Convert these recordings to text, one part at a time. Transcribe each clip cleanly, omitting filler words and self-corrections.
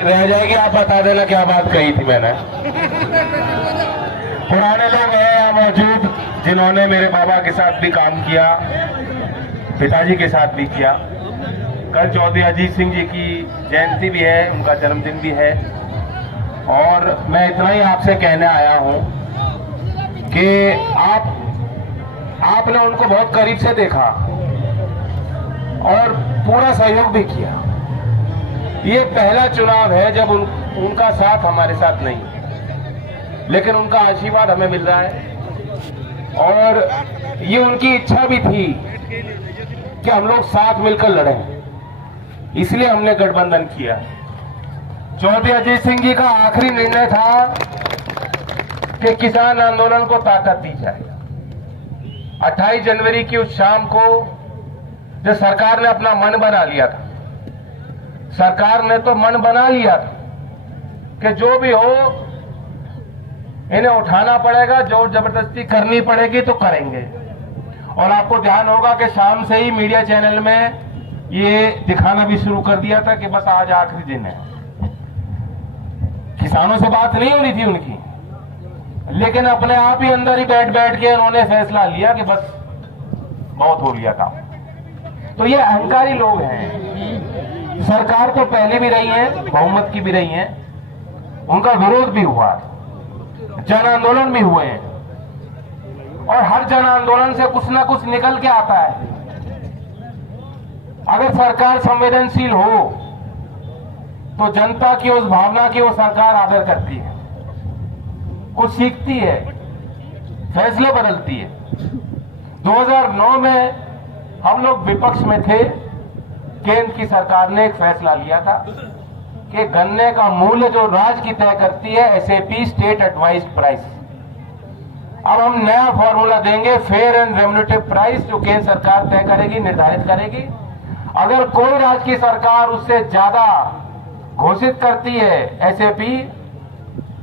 रह जाएगी, आप बता देना क्या बात कही थी मैंने। पुराने लोग हैं यहाँ मौजूद जिन्होंने मेरे बाबा के साथ भी काम किया, पिताजी के साथ भी किया। कल चौधरी अजीत सिंह जी की जयंती भी है, उनका जन्मदिन भी है। और मैं इतना ही आपसे कहने आया हूं कि आपने उनको बहुत करीब से देखा और पूरा सहयोग भी किया। ये पहला चुनाव है जब उनका साथ हमारे साथ नहीं, लेकिन उनका आशीर्वाद हमें मिल रहा है। और ये उनकी इच्छा भी थी कि हम लोग साथ मिलकर लड़ें, इसलिए हमने गठबंधन किया। चौधरी अजीत सिंह जी का आखिरी निर्णय था कि किसान आंदोलन को ताकत दी जाए। 28 जनवरी की उस शाम को जब सरकार ने अपना मन बना लिया था, सरकार ने तो मन बना लिया था कि जो भी हो इन्हें उठाना पड़ेगा, जोर जबरदस्ती करनी पड़ेगी तो करेंगे। और आपको ध्यान होगा कि शाम से ही मीडिया चैनल में ये दिखाना भी शुरू कर दिया था कि बस आज आखिरी दिन है। किसानों से बात नहीं हो रही थी उनकी, लेकिन अपने आप ही अंदर ही बैठ बैठ के उन्होंने फैसला लिया कि बस बहुत हो लिया काम। तो ये अहंकारी लोग हैं। सरकार तो पहले भी रही है, बहुमत की भी रही है, उनका विरोध भी हुआ, जन आंदोलन भी हुए हैं, और हर जन आंदोलन से कुछ ना कुछ निकल के आता है। अगर सरकार संवेदनशील हो तो जनता की उस भावना की वो सरकार आदर करती है, कुछ सीखती है, फैसले बदलती है। 2009 में हम लोग विपक्ष में थे, केंद्र की सरकार ने एक फैसला लिया था कि गन्ने का मूल्य जो राज्य की तय करती है, एसएपी स्टेट एडवाइज्ड प्राइस, अब हम नया फॉर्मूला देंगे, फेयर एंड रेम्युनेटिव प्राइस, जो केंद्र सरकार तय करेगी, निर्धारित करेगी। अगर कोई राज्य की सरकार उससे ज्यादा घोषित करती है एसएपी,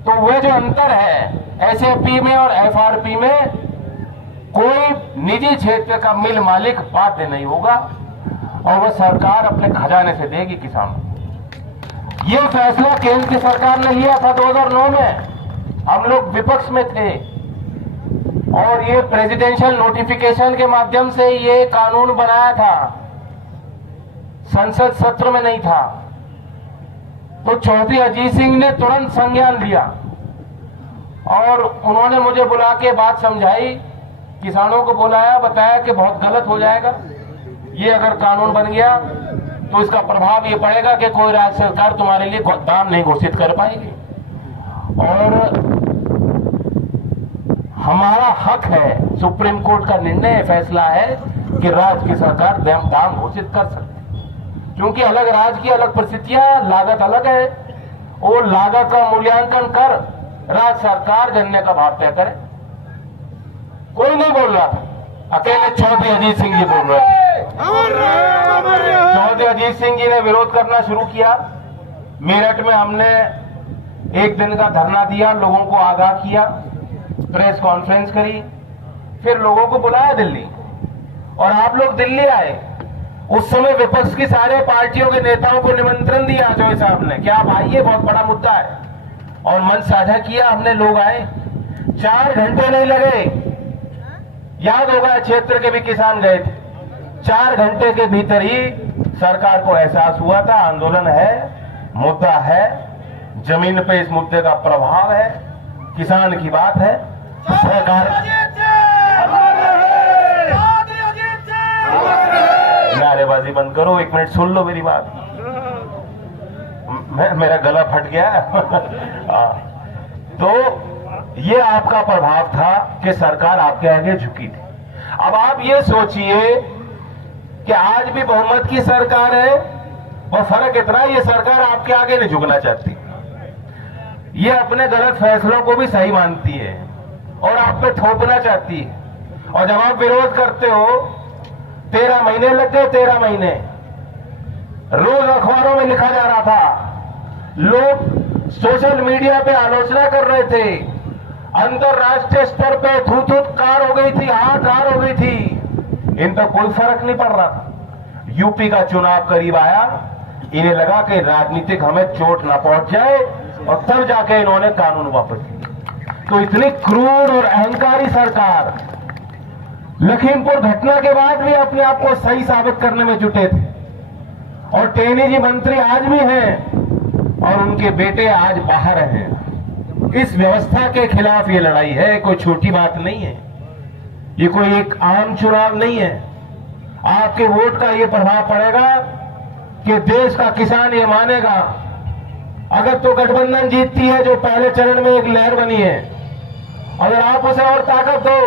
तो वह जो अंतर है एसएपी में और एफआरपी में, कोई निजी क्षेत्र का मिल मालिक बाध्य नहीं होगा और वह सरकार अपने खजाने से देगी किसानों को। यह फैसला केंद्र की सरकार ने लिया था 2009 में, हम लोग विपक्ष में थे, और ये प्रेसिडेंशियल नोटिफिकेशन के माध्यम से ये कानून बनाया था, संसद सत्र में नहीं था। तो चौधरी अजीत सिंह ने तुरंत संज्ञान लिया और उन्होंने मुझे बुला के बात समझाई, किसानों को बुलाया, बताया कि बहुत गलत हो जाएगा ये, अगर कानून बन गया तो इसका प्रभाव ये पड़ेगा कि कोई राज्य सरकार तुम्हारे लिए दाम नहीं घोषित कर पाएगी। और हमारा हक है, सुप्रीम कोर्ट का निर्णय फैसला है कि राज्य की सरकार दाम घोषित कर सकती है, क्योंकि अलग राज्य की अलग परिस्थितियां, लागत अलग है। वो लागत का मूल्यांकन कर राज्य सरकार गन्ने का भाव तय करे। कोई नहीं बोल रहा था, अकेले चौधरी अजीत सिंह जी बोल रहे थे। चौधरी अजीत सिंह जी ने विरोध करना शुरू किया। मेरठ में हमने एक दिन का धरना दिया, लोगों को आगाह किया, प्रेस कॉन्फ्रेंस करी, फिर लोगों को बुलाया दिल्ली, और आप लोग दिल्ली आए। उस समय विपक्ष की सारे पार्टियों के नेताओं को निमंत्रण दिया जोई साहब ने कि आप आइए, बहुत बड़ा मुद्दा है, और मंच साझा किया हमने, लोग आए। 4 घंटे नहीं लगे, याद होगा क्षेत्र के भी किसान गए थे। 4 घंटे के भीतर ही सरकार को एहसास हुआ था आंदोलन है, मुद्दा है, जमीन पे इस मुद्दे का प्रभाव है, किसान की बात है। सरकार नारेबाजी बंद करो, 1 मिनट सुन लो मेरी बात। मेरा गला फट गया। तो ये आपका प्रभाव था कि सरकार आपके आगे झुकी थी। अब आप ये सोचिए कि आज भी बहुमत की सरकार है, और फर्क इतना, ये सरकार आपके आगे नहीं झुकना चाहती, ये अपने गलत फैसलों को भी सही मानती है और आप पे थोपना चाहती है। और जब आप विरोध करते हो, 13 महीने लग गए, 13 महीने रोज अखबारों में लिखा जा रहा था, लोग सोशल मीडिया पे आलोचना कर रहे थे, अंतरराष्ट्रीय स्तर पे थूथूकार हो गई थी, हाहाकार हो गई थी, इन पर कोई फर्क नहीं पड़ रहा था। यूपी का चुनाव करीब आया, इन्हें लगा कि राजनीतिक हमें चोट ना पहुंच जाए, और तब जाके इन्होंने कानून वापस किया। तो इतनी क्रूर और अहंकारी सरकार लखीमपुर घटना के बाद भी अपने आप को सही साबित करने में जुटे थे, और टेनी जी मंत्री आज भी हैं और उनके बेटे आज बाहर हैं। इस व्यवस्था के खिलाफ ये लड़ाई है, कोई छोटी बात नहीं है, ये कोई एक आम चुनाव नहीं है। आपके वोट का ये प्रभाव पड़ेगा कि देश का किसान ये मानेगा। अगर तो गठबंधन जीतती है, जो पहले चरण में एक लहर बनी है, अगर आप उसे और ताकत दो,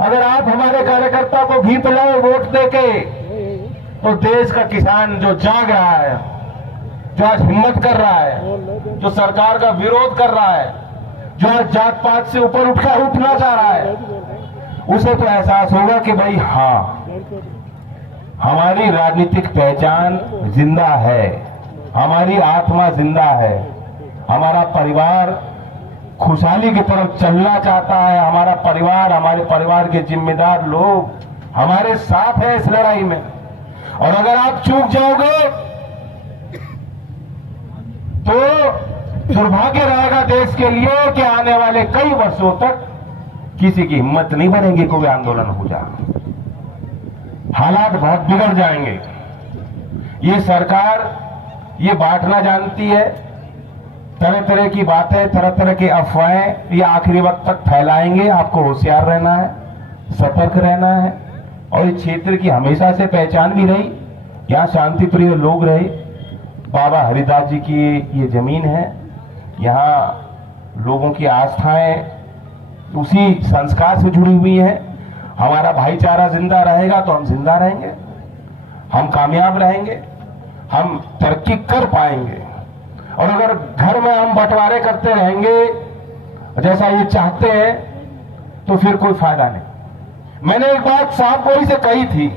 अगर आप हमारे कार्यकर्ता को घी पिलाओ वोट देके, तो देश का किसान जो जाग रहा है, जो आज हिम्मत कर रहा है, जो सरकार का विरोध कर रहा है, जो आज जात पात से ऊपर उठना चाह रहा है, उसे तो एहसास होगा कि भाई हाँ, हमारी राजनीतिक पहचान जिंदा है, हमारी आत्मा जिंदा है, हमारा परिवार खुशहाली की तरफ चलना चाहता है, हमारा परिवार, हमारे परिवार के जिम्मेदार लोग हमारे साथ हैं इस लड़ाई में। और अगर आप चूक जाओगे तो दुर्भाग्य रहेगा देश के लिए कि आने वाले कई वर्षों तक किसी की हिम्मत नहीं बनेगी कोई आंदोलन हो जाए, हालात बहुत बिगड़ जाएंगे। ये सरकार ये बांटना जानती है, तरह तरह की बातें, तरह तरह की अफवाहें ये आखिरी वक्त तक फैलाएंगे। आपको होशियार रहना है, सतर्क रहना है। और इस क्षेत्र की हमेशा से पहचान भी रही, यहाँ शांति प्रिय लोग रहे। बाबा हरिदास जी की ये जमीन है, यहाँ लोगों की आस्थाएं उसी संस्कार से जुड़ी हुई है। हमारा भाईचारा जिंदा रहेगा तो हम जिंदा रहेंगे, हम कामयाब रहेंगे, हम तरक्की कर पाएंगे। और अगर घर में हम बंटवारे करते रहेंगे जैसा ये चाहते हैं, तो फिर कोई फायदा नहीं। मैंने एक बात साफ गोई से कही थी,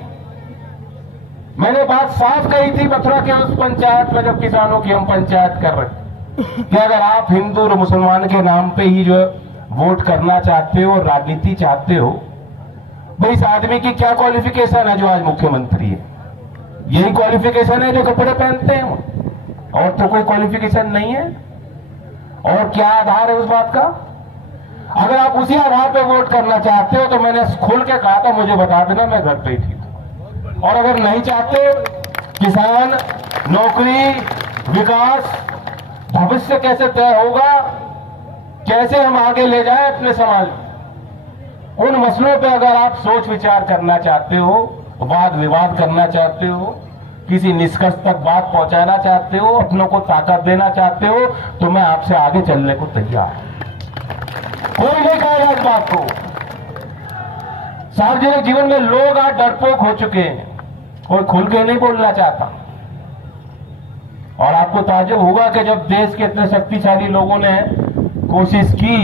मैंने बात साफ कही थी मथुरा के उस पंचायत में, जब किसानों की हम पंचायत कर रहे थे, कि अगर आप हिंदू और मुसलमान के नाम पे ही जो वोट करना चाहते हो, राजनीति चाहते हो, भाई इस आदमी की क्या क्वालिफिकेशन है जो आज मुख्यमंत्री है? यही क्वालिफिकेशन है जो कपड़े पहनते हैं, और तो कोई क्वालिफिकेशन नहीं है। और क्या आधार है उस बात का? अगर आप उसी आधार पे वोट करना चाहते हो तो मैंने खोल के कहा था, मुझे बता देना, मैं घर पे ही थी। और अगर नहीं चाहते, किसान, नौकरी, विकास, भविष्य कैसे तय होगा, कैसे हम आगे ले जाएं अपने समाज, उन मसलों पे अगर आप सोच विचार करना चाहते हो, वाद विवाद करना चाहते हो, किसी निष्कर्ष तक बात पहुंचाना चाहते हो, अपनों को ताकत देना चाहते हो, तो मैं आपसे आगे चलने को तैयार हूं। कोई नहीं कहेगा इस बात को। सार्वजनिक जीवन में लोग आज डरपोक हो चुके हैं, कोई खुल के नहीं बोलना चाहता। और आपको ताज्जुब होगा कि जब देश के इतने शक्तिशाली लोगों ने कोशिश की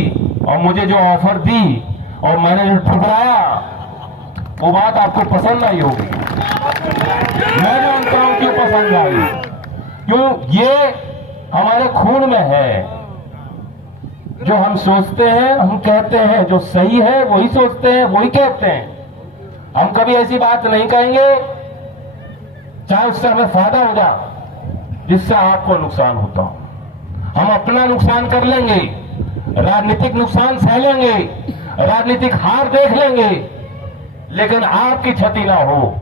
और मुझे जो ऑफर दी और मैंने जो ठुकराया, वो बात आपको पसंद आई होगी। मैं जानता हूं क्यों पसंद आई, क्यों ये हमारे खून में है। जो हम सोचते हैं, हम कहते हैं, जो सही है वही सोचते हैं, वही कहते हैं। हम कभी ऐसी बात नहीं कहेंगे चाहे उससे हमें फायदा हो जाए जिससे आपको नुकसान होता हो। हम अपना नुकसान कर लेंगे, राजनीतिक नुकसान सह लेंगे, राजनीतिक हार देख लेंगे, लेकिन आपकी क्षति ना हो।